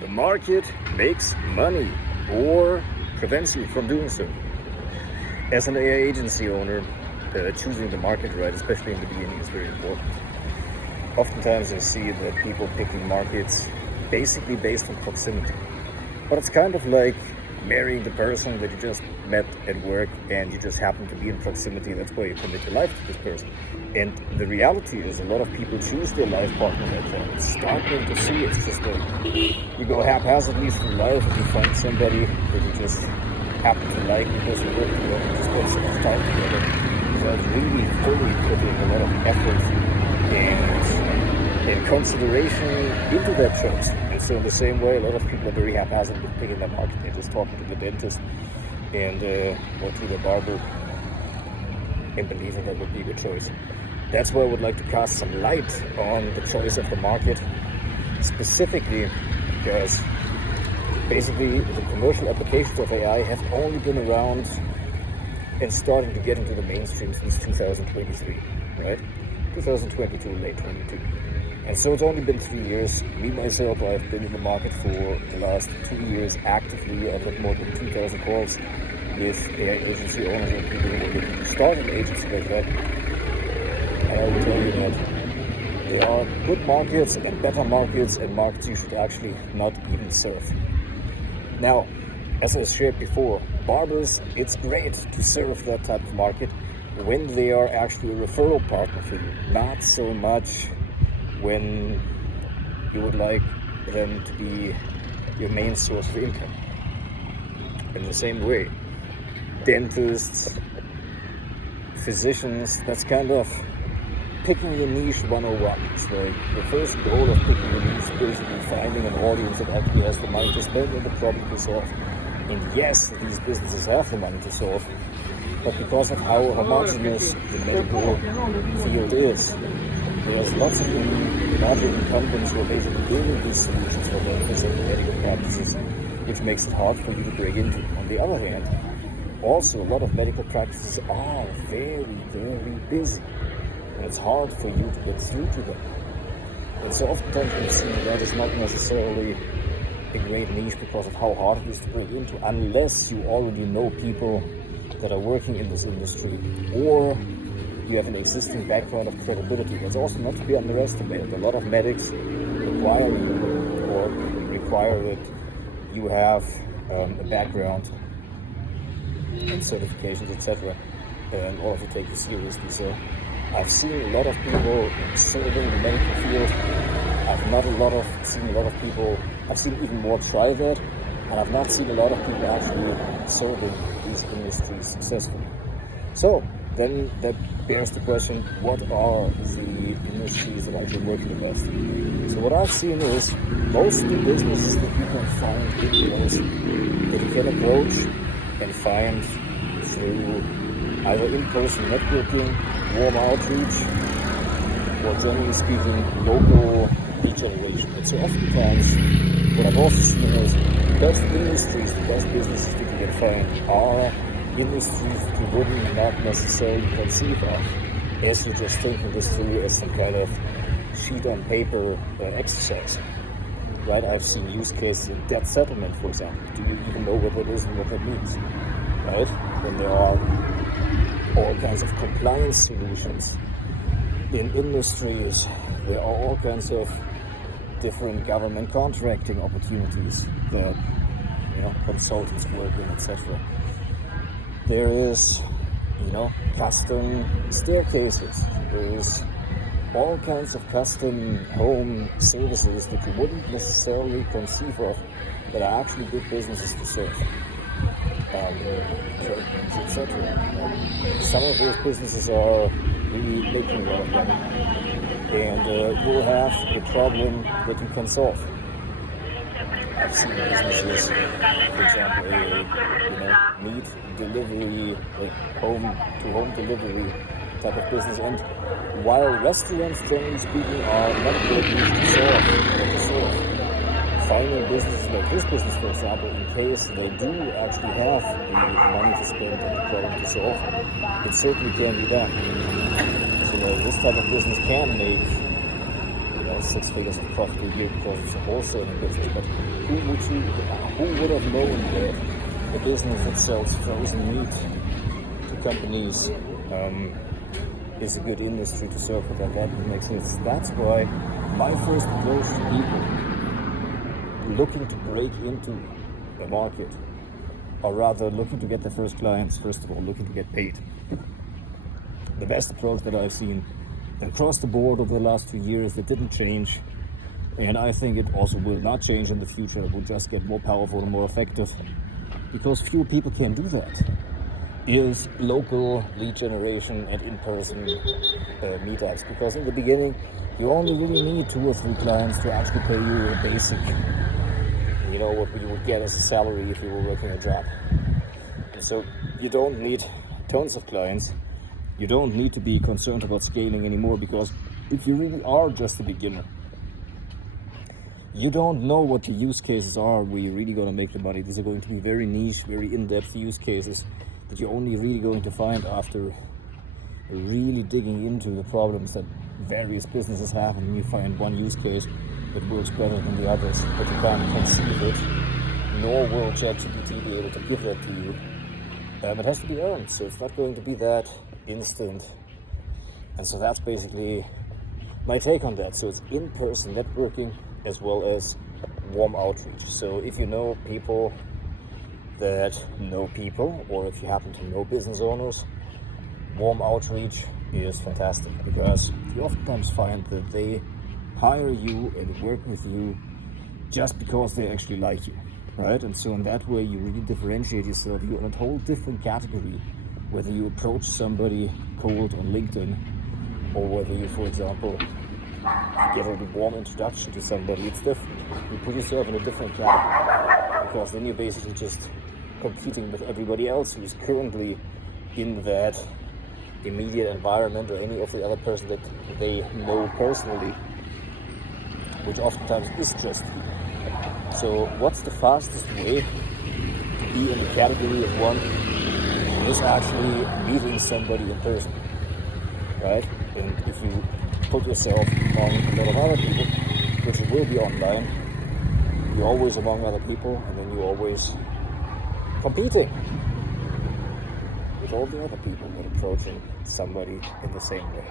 The market makes money or prevents you from doing so. As an AI agency owner, choosing the market right, especially in the beginning, is very important. Oftentimes I see that people picking markets basically based on proximity. But it's kind of like marrying the person that you just met at work and you just happen to be in proximity. That's why you commit your life to this person. And the reality is a lot of people choose their life partner like that. It's startling to see. It's just like you go haphazardly through life and you find somebody that you just happen to like because you work together and just spend so much time together without really fully putting a lot of effort and consideration into that choice. And so in the same way, a lot of people are very haphazard with picking their market. They're just talking to the dentist and or to the barber and believing that would be a good choice. That's why I would like to cast some light on the choice of the market, specifically because basically the commercial applications of AI have only been around and starting to get into the mainstream since 2023, right? 2022, late 22. And so it's only been 3 years. Me, myself, I've been in the market for the last 2 years actively. I've had more than 2,000 calls with AI agency owners and people who are looking to start an agency like that. And I will tell you that there are good markets and better markets and markets you should actually not even serve. Now, as I shared before, barbers, it's great to serve that type of market when they are actually a referral partner for you. Not so much when you would like them to be your main source of income. In the same way, dentists, physicians, that's kind of picking your niche 101. It's like the first goal of picking your niche is basically finding an audience that actually has the money to spend and the problem to solve. And yes, these businesses have the money to solve, but because of how homogeneous the medical field is, there's lots of larger incumbents who are basically building these solutions for dentists and medical practices, which makes it hard for you to break into. On the other hand, also a lot of medical practices are very, very busy, and it's hard for you to get through to them. And so oftentimes we see that is not necessarily a great niche because of how hard it is to break into, unless you already know people that are working in this industry, or you have an existing background of credibility. That's also not to be underestimated. A lot of medics require that you have a background and certifications, etc., in order to take it seriously. So I've seen a lot of people serving the medical field. I've seen even more try that, and I've not seen a lot of people actually serving these industries successfully. So then that bears the question, what are the industries that actually work the best? So what I've seen is most of the businesses that you can find in place that you can approach and find through either in-person networking, warm outreach, or generally speaking, local lead generation. And so oftentimes, what I've also seen is the best industries, the best businesses that you can find are industries that you wouldn't not necessarily conceive of as you're just thinking this through as some kind of sheet on paper exercise. Right? I've seen use cases in debt settlement, for example. Do you even know what that is and what that means? Right? When there are all kinds of compliance solutions in industries, there are all kinds of different government contracting opportunities that consultants work in, etc. There is, custom staircases. There is all kinds of custom home services that you wouldn't necessarily conceive of that are actually good businesses to serve. Etc. Some of those businesses are really making a lot of money, and will have a problem that you can solve. I've seen businesses, for example, meat delivery, home-to-home delivery type of business. And while restaurants, generally speaking, are not a great niche to solve, finding businesses like this business, for example, in case they do actually have the money to spend and the problem to solve, it certainly can be done. So this type of business can make 6 figures of profit a year because it's a wholesaling business. But who would have known that a business that sells frozen meat to companies is a good industry to serve with that makes sense. That's why my first approach to people looking to break into the market, or rather looking to get their first clients, first of all looking to get paid. The best approach that I've seen across the board over the last 2 years that didn't change, and I think it also will not change in the future. It will just get more powerful and more effective because fewer people can do that, is local lead generation and in-person meetups. Because in the beginning you only really need 2 or 3 clients to actually pay you a basic, what you would get as a salary if you were working a job. And so you don't need tons of clients. You don't need to be concerned about scaling anymore, because if you really are just a beginner, you don't know what the use cases are where you're really going to make the money. These are going to be very niche, very in-depth use cases that you're only really going to find after really digging into the problems that various businesses have, and you find one use case that works better than the others, but you can't conceive it, nor will ChatGPT be able to give that to you. It has to be earned, so it's not going to be that instant. And so that's basically my take on that. So it's in-person networking as well as warm outreach. So if you know people that know people, or if you happen to know business owners, warm outreach is fantastic, because you oftentimes find that they hire you and work with you just because they actually like you, right? And so in that way you really differentiate yourself. You're in a whole different category whether you approach somebody cold on LinkedIn, or whether you, for example, get a warm introduction to somebody. It's different. You put yourself in a different category, because then you're basically just competing with everybody else who's currently in that immediate environment, or any of the other person that they know personally, which oftentimes is just you. So what's the fastest way to be in the category of one? Is actually meeting somebody in person, right? And if you put yourself among a lot of other people, which you will be online, you're always among other people, and then you're always competing with all the other people that are approaching somebody in the same way.